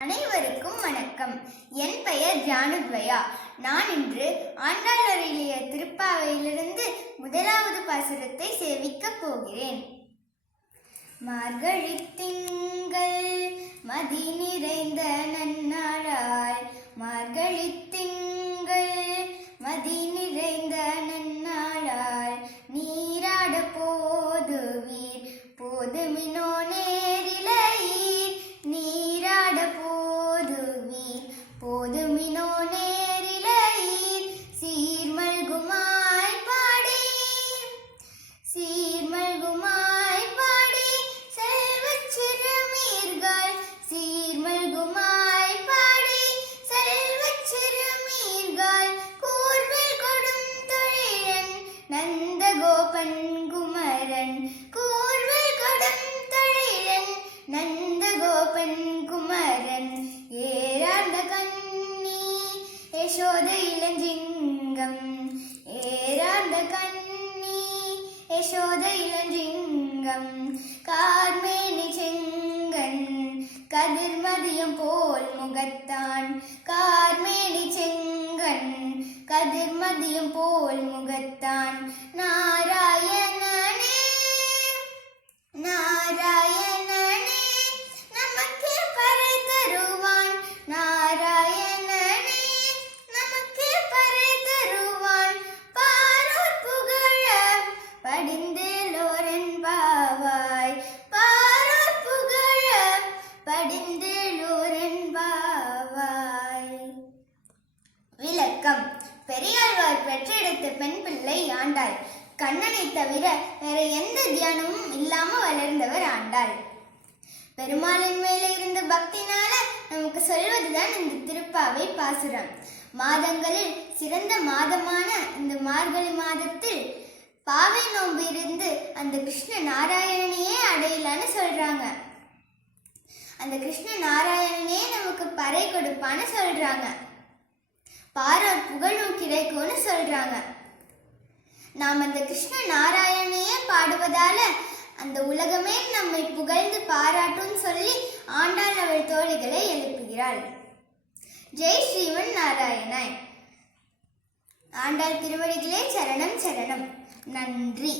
அனைவருக்கும் வணக்கம். என் பெயர் ஜானுத்வயா. நான் இன்று ஆண்டாள் அருளிய திருப்பாவையிலிருந்து முதலாவது பாசுரத்தை சேவிக்கப் போகிறேன். மார்கழி திங்கள் மதி நிறைந்த நன்னாளாய், மார்கழி திங்கள் மதி நிறைந்த நன்னாளாய், நீராட போதுவீர் போதுமினோ நேரிலையீர், நீராட போதுவீர் போதுமினோ நேரிலையீர், சீர்மல்குமாய் பாடி சீர்மல்குமாய் பாடி செல்வச் சிறுமீர்கள், சீர்மல்குமாய் பாடி செல்வச் சிறுமீர்கள், கூர்வில் கொடும் தொழிலன் நந்தகோபன் குமரன், கூர்வில் கொடும் தொழிலன் நந்தகோபன் குமரன், ஏறார்ந்த கண்ணி யசோத இளஞ்சிங்கம், ஏறார்ந்த கண்ணி யசோத இளஞ்சிங்கம், கார்மேனி செங்கன் கதிர்மதியம் போல் முகத்தான், கார்மேனி செங்கன் கதிர்மதியம் போல் முகத்தான், நாராயணனே நாராயணனே நமக்கே பறை தருவான், நாராயணனே நமக்கே பறை தருவான், பாரோர் புகழ படிந்தேலோரன் பாவாய், பாரோர் புகழ படிந்தேலோரன் பாவாய். விளக்கம். பெரியாழ்வார் பெற்றெடுத்த பெண் பிள்ளை ஆண்டாள். கண்ணனை தவிர வேற எந்த தியானமும் இல்லாம வளர்ந்தவர் ஆண்டாள். பெருமாளின் மேலே இருந்த பக்தினால நமக்கு சொல்வதுதான் இந்த திருப்பாவை பாசுரம். மாதங்களில் சிறந்த மாதமான இந்த மார்கழி மாதத்தில் பாவை நோன்பு இருந்து அந்த கிருஷ்ண நாராயணனையே அடையலான்னு சொல்றாங்க. அந்த கிருஷ்ண நாராயணனே நமக்கு பறை கொடுப்பான்னு சொல்றாங்க. பாரோர் புகழும் கிடைக்கும்னு சொல்றாங்க. நாம் அந்த கிருஷ்ண நாராயணனையே பாடுவதால அந்த உலகமே நம்மை புகழ்ந்து பாராட்டும் சொல்லி ஆண்டாள் அவள் தோழிகளை எழுப்புகிறாள். ஜெய் ஸ்ரீமன் நாராயணாய். ஆண்டாள் திருவடிகளே சரணம் சரணம். நன்றி.